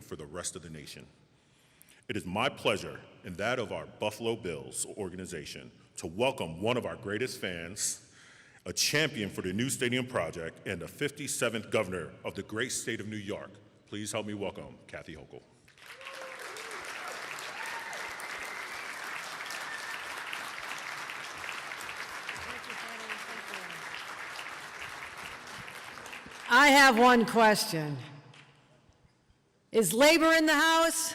for the rest of the nation. It is my pleasure and that of our Buffalo Bills organization to welcome one of our greatest fans, a champion for the new stadium project, and the 57th governor of the great state of New York. Please help me welcome Kathy Hochul. I have one question. Is labor in the house?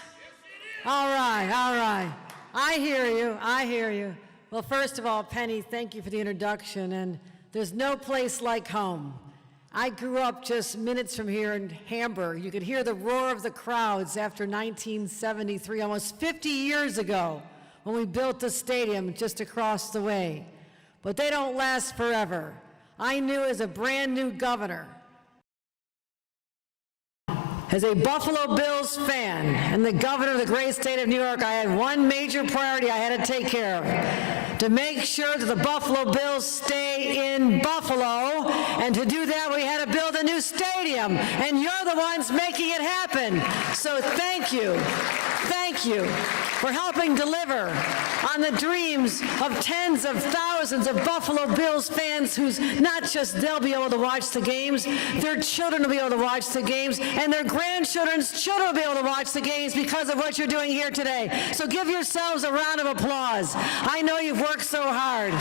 All right. I hear you. Well, first of all, Penny, thank you for the introduction, and there's no place like home. I grew up just minutes from here in Hamburg. You could hear the roar of the crowds after 1973, almost 50 years ago, when we built the stadium just across the way. But they don't last forever. I knew as a brand new governor, as a Buffalo Bills fan and the governor of the great state of New York, I had one major priority I had to take care of: to make sure that the Buffalo Bills stay in Buffalo. And to do that, we had to build a new stadium. And you're the ones making it happen. So thank you for helping deliver on the dreams of tens of thousands of Buffalo Bills fans who's not just they'll be able to watch the games, their children will be able to watch the games, and their grandchildren's children will be able to watch the games because of what you're doing here today. So give yourselves a round of applause. I know you've worked so hard.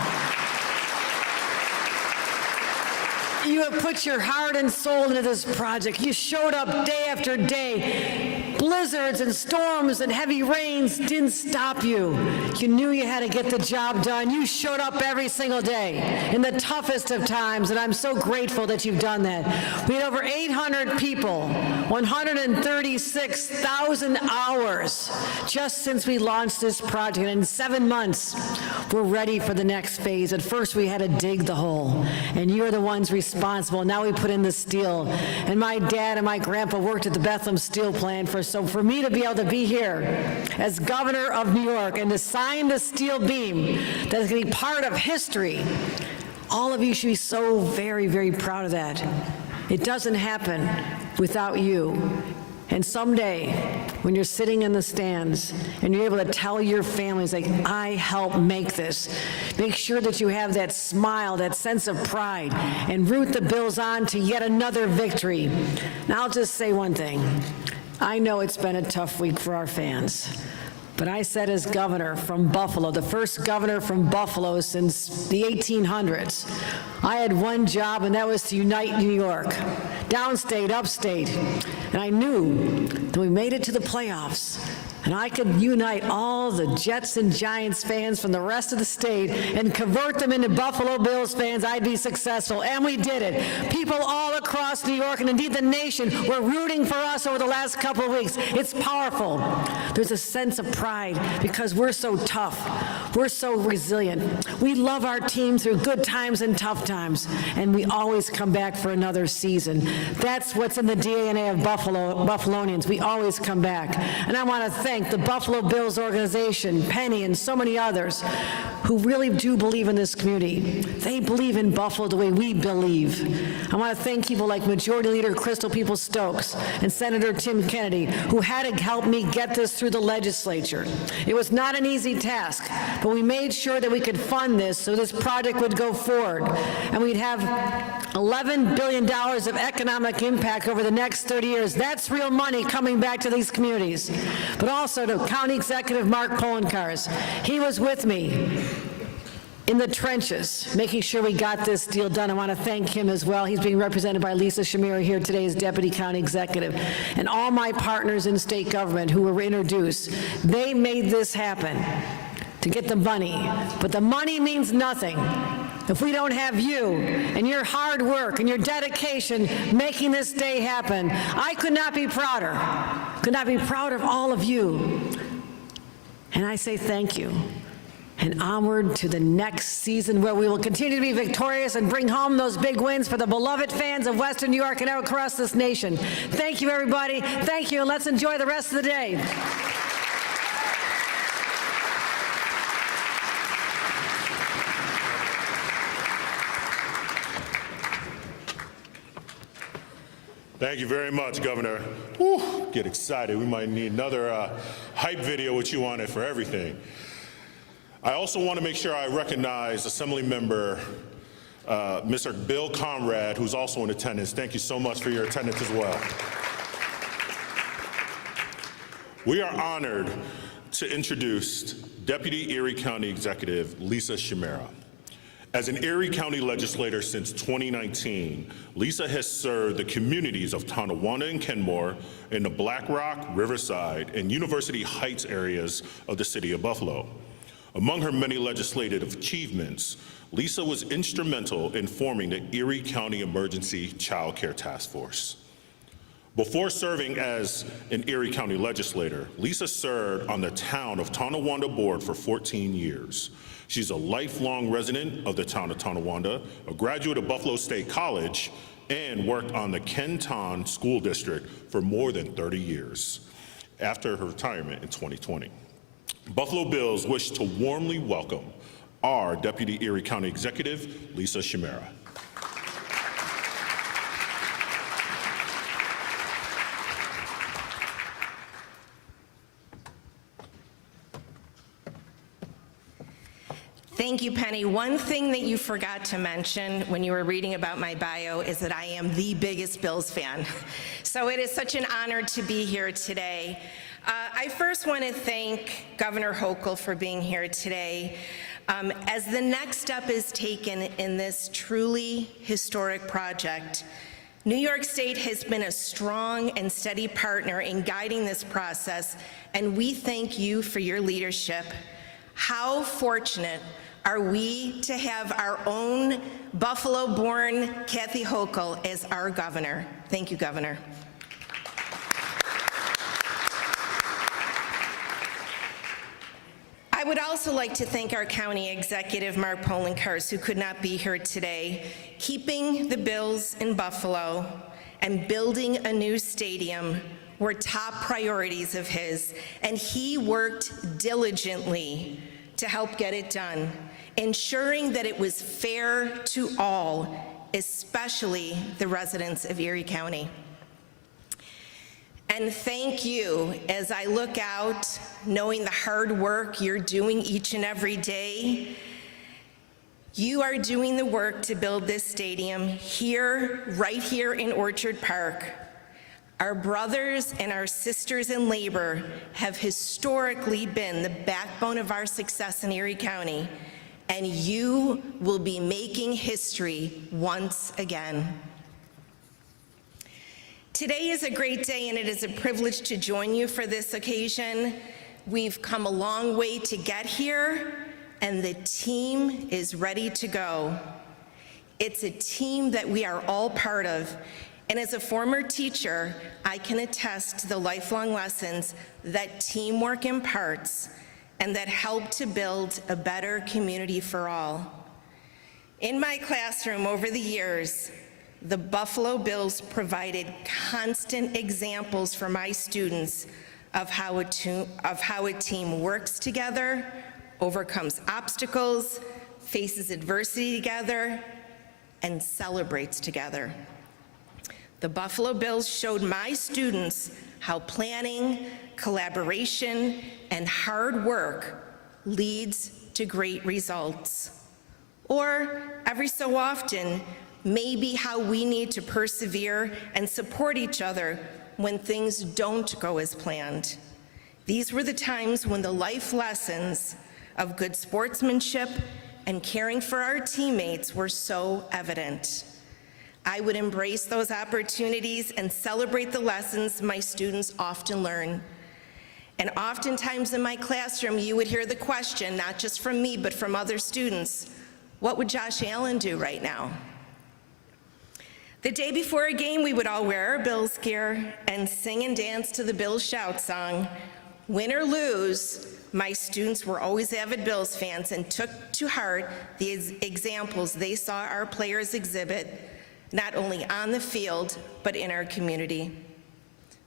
You have put your heart and soul into this project. You showed up day after day. Blizzards and storms and heavy rains didn't stop you. You knew you had to get the job done. You showed up every single day in the toughest of times, and I'm so grateful that you've done that. We had over 800 people, 136,000 hours just since we launched this project. And in 7 months, we're ready for the next phase. At first, we had to dig the hole, and you're the ones responsible. Now we put in the steel. And my dad and my grandpa worked at the Bethlehem Steel Plant so for me to be able to be here as governor of New York and to sign the steel beam that is going to be part of history, all of you should be so very, very proud of that. It doesn't happen without you. And someday, when you're sitting in the stands and you're able to tell your families, like, I helped make this, make sure that you have that smile, that sense of pride, and root the Bills on to yet another victory. Now, I'll just say one thing. I know it's been a tough week for our fans, but I said as governor from Buffalo, the first governor from Buffalo since the 1800s, I had one job, and that was to unite New York, downstate, upstate. And I knew that we made it to the playoffs, and I could unite all the Jets and Giants fans from the rest of the state and convert them into Buffalo Bills fans. I'd be successful, and we did it. People all across New York, and indeed the nation, were rooting for us over the last couple of weeks. It's powerful. There's a sense of pride because we're so tough. We're so resilient. We love our team through good times and tough times, and we always come back for another season. That's what's in the DNA of Buffalonians. We always come back. And I want to thank the Buffalo Bills organization, Penny, and so many others who really do believe in this community. They believe in Buffalo the way we believe. I want to thank people like Majority Leader Crystal Peoples-Stokes and Senator Tim Kennedy, who had to help me get this through the legislature. It was not an easy task, but we made sure that we could fund this so this project would go forward, and we'd have $11 billion of economic impact over the next 30 years. That's real money coming back to these communities. But also to County Executive Mark Polenkars. He was with me in the trenches, making sure we got this deal done. I want to thank him as well. He's being represented by Lisa Shamera here today as Deputy County Executive. And all my partners in state government who were introduced, they made this happen to get the money. But the money means nothing if we don't have you and your hard work and your dedication making this day happen. I could not be prouder of all of you. And I say thank you. And onward to the next season where we will continue to be victorious and bring home those big wins for the beloved fans of Western New York and across this nation. Thank you, everybody. Thank you, and let's enjoy the rest of the day. Thank you very much, Governor. Whew, get excited. We might need another hype video with you on it for everything. I also want to make sure I recognize Assembly Member Mr. Bill Conrad, who's also in attendance. Thank you so much for your attendance as well. We are honored to introduce Deputy Erie County Executive Lisa Shamera. As an Erie County legislator since 2019, Lisa has served the communities of Tonawanda and Kenmore in the Black Rock, Riverside, and University Heights areas of the city of Buffalo. Among her many legislative achievements, Lisa was instrumental in forming the Erie County Emergency Child Care Task Force. Before serving as an Erie County legislator, Lisa served on the Town of Tonawanda Board for 14 years. She's a lifelong resident of the town of Tonawanda, a graduate of Buffalo State College, and worked on the Kenton School District for more than 30 years after her retirement in 2020. Buffalo Bills wish to warmly welcome our Deputy Erie County Executive, Lisa Shamera. Thank you, Penny. One thing that you forgot to mention when you were reading about my bio is that I am the biggest Bills fan. So it is such an honor to be here today. I first want to thank Governor Hochul for being here today. As the next step is taken in this truly historic project, New York State has been a strong and steady partner in guiding this process, and we thank you for your leadership. How fortunate are we to have our own Buffalo-born Kathy Hochul as our governor. Thank you, Governor. I would also like to thank our County Executive, Mark Polenkars, who could not be here today. Keeping the Bills in Buffalo and building a new stadium were top priorities of his, and he worked diligently to help get it done, ensuring that it was fair to all, especially the residents of Erie County. And thank you as I look out, knowing the hard work you're doing each and every day. You are doing the work to build this stadium here, right here in Orchard Park. Our brothers and our sisters in labor have historically been the backbone of our success in Erie County, and you will be making history once again. Today is a great day, and it is a privilege to join you for this occasion. We've come a long way to get here, and the team is ready to go. It's a team that we are all part of. And as a former teacher, I can attest to the lifelong lessons that teamwork imparts and that help to build a better community for all. In my classroom over the years, the Buffalo Bills provided constant examples for my students of how a team works together, overcomes obstacles, faces adversity together, and celebrates together. The Buffalo Bills showed my students how planning, collaboration, and hard work leads to great results. Or, every so often, maybe how we need to persevere and support each other when things don't go as planned. These were the times when the life lessons of good sportsmanship and caring for our teammates were so evident. I would embrace those opportunities and celebrate the lessons my students often learn. And oftentimes in my classroom, you would hear the question, not just from me, but from other students, what would Josh Allen do right now? The day before a game, we would all wear our Bills gear and sing and dance to the Bills shout song. Win or lose, my students were always avid Bills fans and took to heart the examples they saw our players exhibit, not only on the field, but in our community.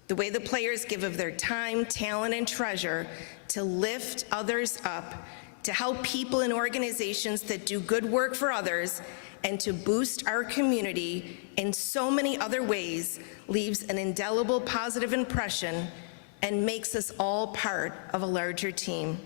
The way the players give of their time, talent, and treasure to lift others up, to help people and organizations that do good work for others, and to boost our community in so many other ways, leaves an indelible positive impression and makes us all part of a larger team.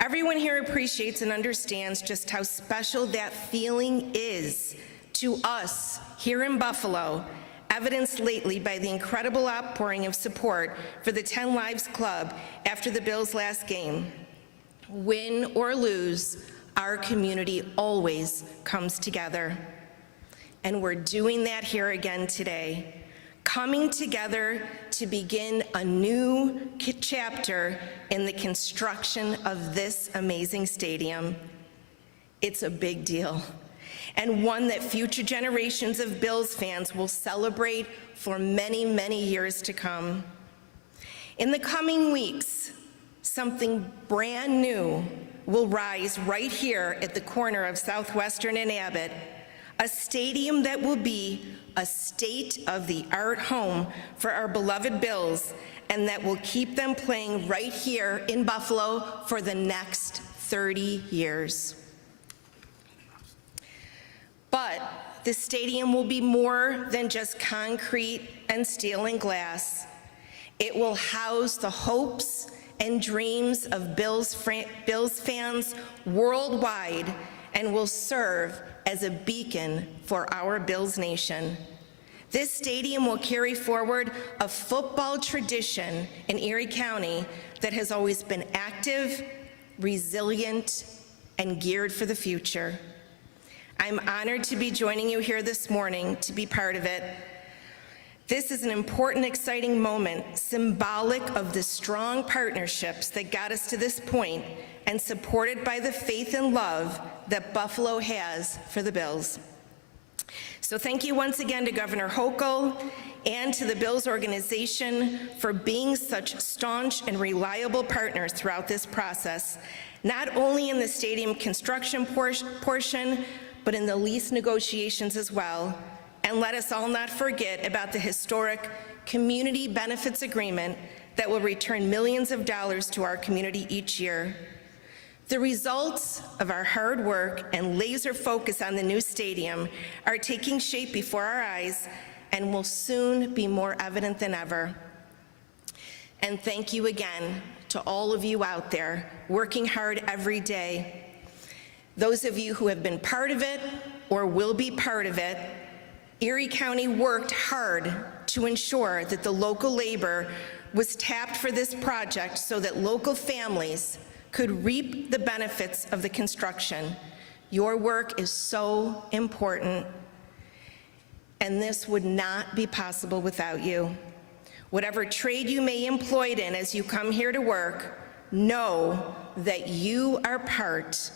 Everyone here appreciates and understands just how special that feeling is to us here in Buffalo, evidenced lately by the incredible outpouring of support for the 10 Lives Club after the Bills' last game. Win or lose, our community always comes together. And we're doing that here again today, coming together to begin a new chapter in the construction of this amazing stadium. It's a big deal, and one that future generations of Bills fans will celebrate for many, many years to come. In the coming weeks, something brand new will rise right here at the corner of Southwestern and Abbott, a stadium that will be a state-of-the-art home for our beloved Bills, and that will keep them playing right here in Buffalo for the next 30 years. But the stadium will be more than just concrete and steel and glass. It will house the hopes and dreams of Bills fans worldwide and will serve as a beacon for our Bills Nation. This stadium will carry forward a football tradition in Erie County that has always been active, resilient, and geared for the future. I'm honored to be joining you here this morning to be part of it. This is an important, exciting moment, symbolic of the strong partnerships that got us to this point and supported by the faith and love that Buffalo has for the Bills. So thank you once again to Governor Hochul and to the Bills organization for being such staunch and reliable partners throughout this process, not only in the stadium construction portion, but in the lease negotiations as well. And let us all not forget about the historic Community Benefits Agreement that will return millions of dollars to our community each year. The results of our hard work and laser focus on the new stadium are taking shape before our eyes and will soon be more evident than ever. And thank you again to all of you out there working hard every day. Those of you who have been part of it or will be part of it, Erie County worked hard to ensure that the local labor was tapped for this project so that local families could reap the benefits of the construction. Your work is so important, and this would not be possible without you. Whatever trade you may be employed in as you come here to work, know that you are part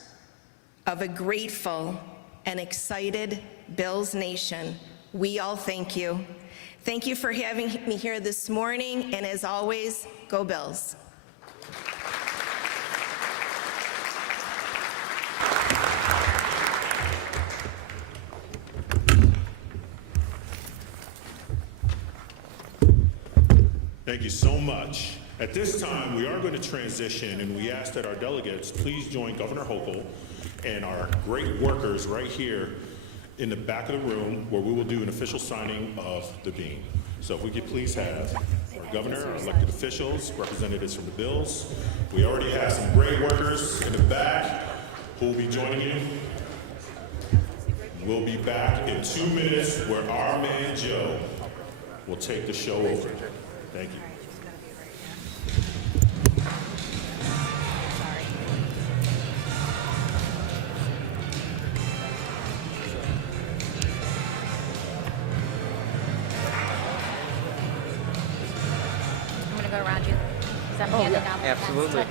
of a grateful and excited Bills Nation. We all thank you. Thank you for having me here this morning, and as always, go Bills. Thank you so much. At this time, we are going to transition, and we ask that our delegates please join Governor Hochul and our great workers right here in the back of the room, where we will do an official signing of the beam. So if we could please have our governor, our elected officials, representatives from the Bills. We already have some great workers in the back who will be joining you. We'll be back in 2 minutes, where our man Joe will take the show over. Thank you. I'm going to go around you. Is that handed down? Absolutely.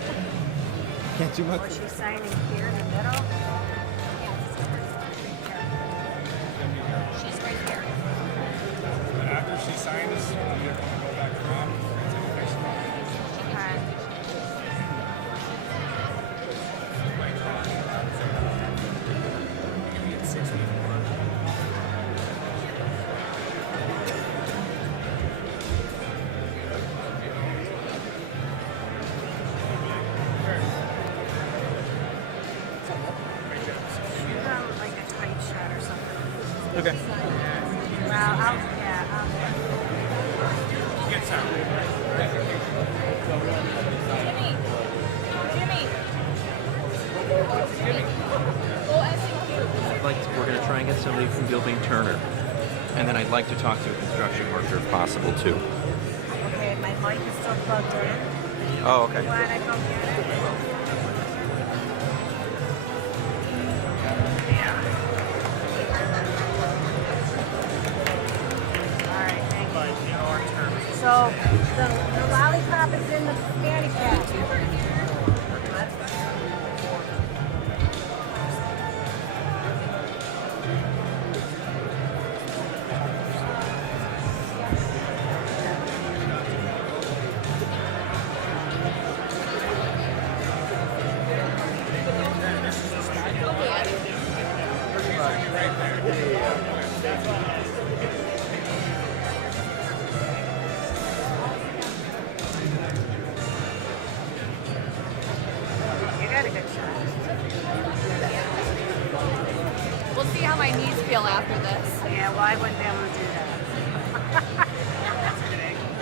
Can't do much. Or she's signing here in the middle. She's right here. After she signs, you're going to go back around. She can. Right somebody from Gilbane Turner. And then I'd like to talk to a construction worker if possible too. Okay, my mic is still plugged in. Oh, okay. Why don't I go get it? All right, thank you. So the lollipop is in the candy pack. You got a good shot. We'll see how my knees feel after this. Yeah, well, I wouldn't be able to do that.